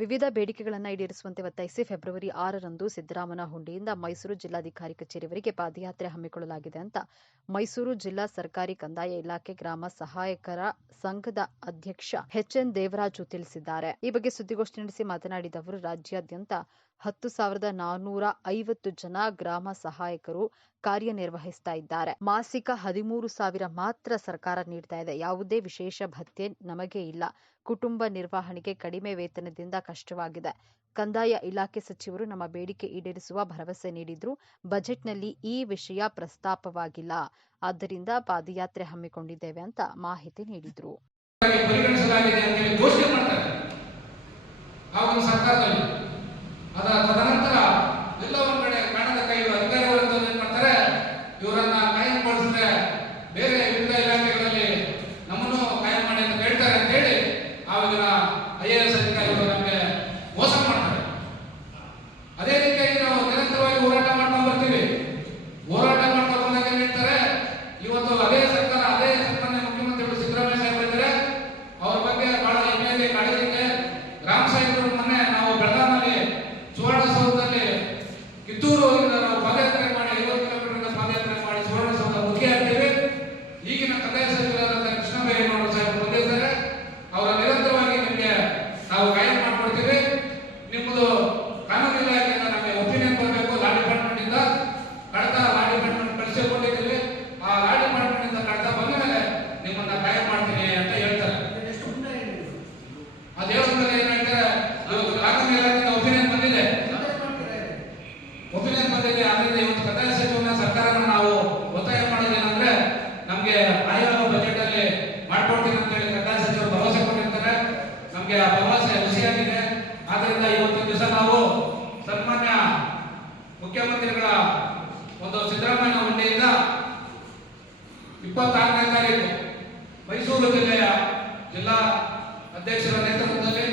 ವಿವಿಧ ಬೇಡಿಕೆಗಳನ್ನು ಈಡೇರಿಸುವಂತೆ ಒತ್ತಾಯಿಸಿ ಫೆಬ್ರವರಿ ಆರರಂದು ಸಿದ್ದರಾಮನ ಹುಂಡಿಯಿಂದ ಮೈಸೂರು ಜಿಲ್ಲಾಧಿಕಾರಿ ಕಚೇರಿವರೆಗೆ ಪಾದಯಾತ್ರೆ ಹಮ್ಮಿಕೊಳ್ಳಲಾಗಿದೆ ಅಂತ ಮೈಸೂರು ಜಿಲ್ಲಾ ಸರ್ಕಾರಿ ಕಂದಾಯ ಇಲಾಖೆ ಗ್ರಾಮ ಸಹಾಯಕರ ಸಂಘದ ಅಧ್ಯಕ್ಷ ಎಚ್ಎನ್ ದೇವರಾಜು ತಿಳಿಸಿದ್ದಾರೆ. ಈ ಬಗ್ಗೆ ಸುದ್ದಿಗೋಷ್ಠಿ ನಡೆಸಿ ಮಾತನಾಡಿದ ಅವರು, ರಾಜ್ಯಾದ್ಯಂತ ಹತ್ತು ಸಾವಿರದ ನಾನ್ನೂರ ಐವತ್ತು ಜನ ಗ್ರಾಮ ಸಹಾಯಕರು ಕಾರ್ಯನಿರ್ವಹಿಸ್ತಾ ಇದ್ದಾರೆ. ಮಾಸಿಕ ಹದಿಮೂರು ಸಾವಿರ ಮಾತ್ರ ಸರ್ಕಾರ ನೀಡ್ತಾ ಇದೆ. ಯಾವುದೇ ವಿಶೇಷ ಭತ್ಯೆ ನಮಗೆ ಇಲ್ಲ. ಕುಟುಂಬ ನಿರ್ವಹಣೆಗೆ ಕಡಿಮೆ ವೇತನದಿಂದ ಕಷ್ಟವಾಗಿದೆ. ಕಂದಾಯ ಇಲಾಖೆ ಸಚಿವರು ನಮ್ಮ ಬೇಡಿಕೆ ಈಡೇರಿಸುವ ಭರವಸೆ ನೀಡಿದ್ರು. ಬಜೆಟ್ನಲ್ಲಿ ಈ ವಿಷಯ ಪ್ರಸ್ತಾಪವಾಗಿಲ್ಲ. ಆದ್ದರಿಂದ ಪಾದಯಾತ್ರೆ ಹಮ್ಮಿಕೊಂಡಿದ್ದೇವೆ ಅಂತ ಮಾಹಿತಿ ನೀಡಿದ್ರು. ಆದ್ರಿಂದ ಇವತ್ತು ದಿವಸ ನಾವು ಸನ್ಮಾನ್ಯ ಮುಖ್ಯಮಂತ್ರಿಗಳ ಒಂದು ಸಿದ್ದರಾಮಯ್ಯ ಹುಂಡೆಯಿಂದ ಇಪ್ಪತ್ತಾರನೇ ತಾರೀಕು ಮೈಸೂರು ಜಿಲ್ಲೆಯ ಜಿಲ್ಲಾ ಅಧ್ಯಕ್ಷರ ನೇತೃತ್ವದಲ್ಲಿ